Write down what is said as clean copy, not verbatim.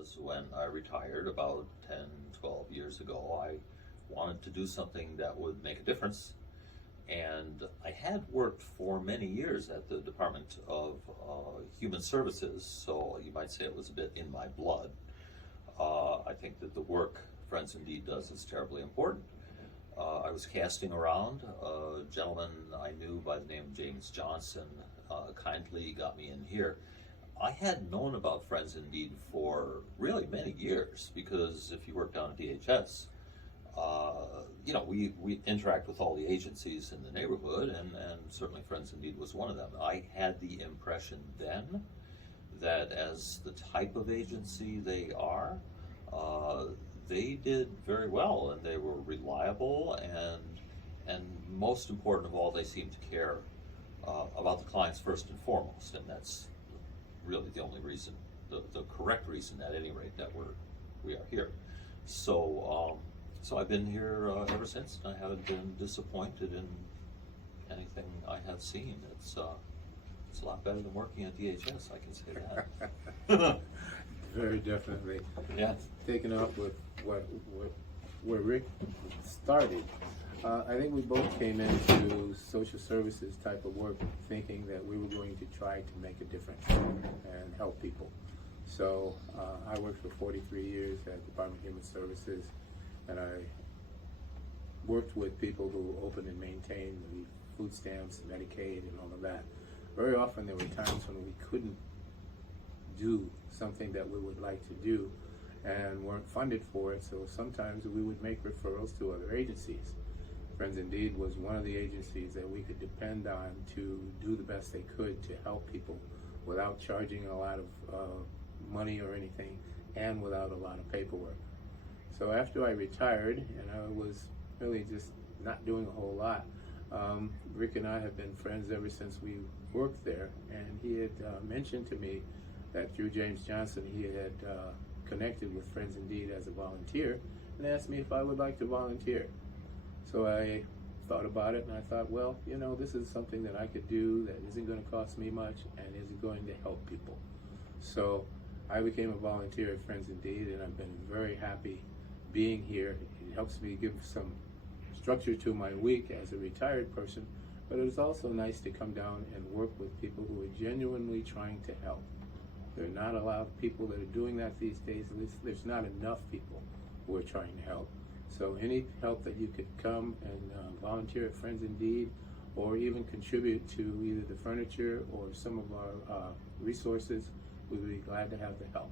was when I retired about 10, 12 years ago. I wanted to do something that would make a difference. And I had worked for many years at the Department of Human Services, so you might say it was a bit in my blood. I think that the work Friends Indeed does is terribly important. I was casting around. A gentleman I knew by the name of James Johnson kindly got me in here. I had known about Friends Indeed for really many years because if you work down at DHS, we interact with all the agencies in the neighborhood, and certainly Friends Indeed was one of them. I had the impression then that as the type of agency they are, they did very well, and they were reliable, and most important of all, they seemed to care about the clients first and foremost, and that's really the only reason, the correct reason at any rate that we are here. So I've been here ever since, and I haven't been disappointed in anything I have seen. It's a lot better than working at DHS, I can say that. Very definitely. Yeah. Taking up with where Rick started, I think we both came into social services type of work thinking that we were going to try to make a difference and help people. So I worked for 43 years at Department of Human Services, and I worked with people who opened and maintained the food stamps, Medicaid, and all of that. Very often there were times when we couldn't do something that we would like to do and weren't funded for it, so sometimes we would make referrals to other agencies. Friends Indeed was one of the agencies that we could depend on to do the best they could to help people without charging a lot of money or anything, and without a lot of paperwork. So after I retired, and I was really just not doing a whole lot, Rick and I have been friends ever since we worked there, and he had mentioned to me that through James Johnson he had connected with Friends Indeed as a volunteer and asked me if I would like to volunteer. So I thought about it, and I thought, well, this is something that I could do that isn't going to cost me much and is going to help people. So I became a volunteer at Friends Indeed, and I've been very happy being here. It helps me give some structure to my week as a retired person, but it's also nice to come down and work with people who are genuinely trying to help. There are not a lot of people that are doing that these days. At least there's not enough people who are trying to help. So any help that you could come and volunteer at Friends Indeed, or even contribute to either the furniture or some of our resources, we would be glad to have the help.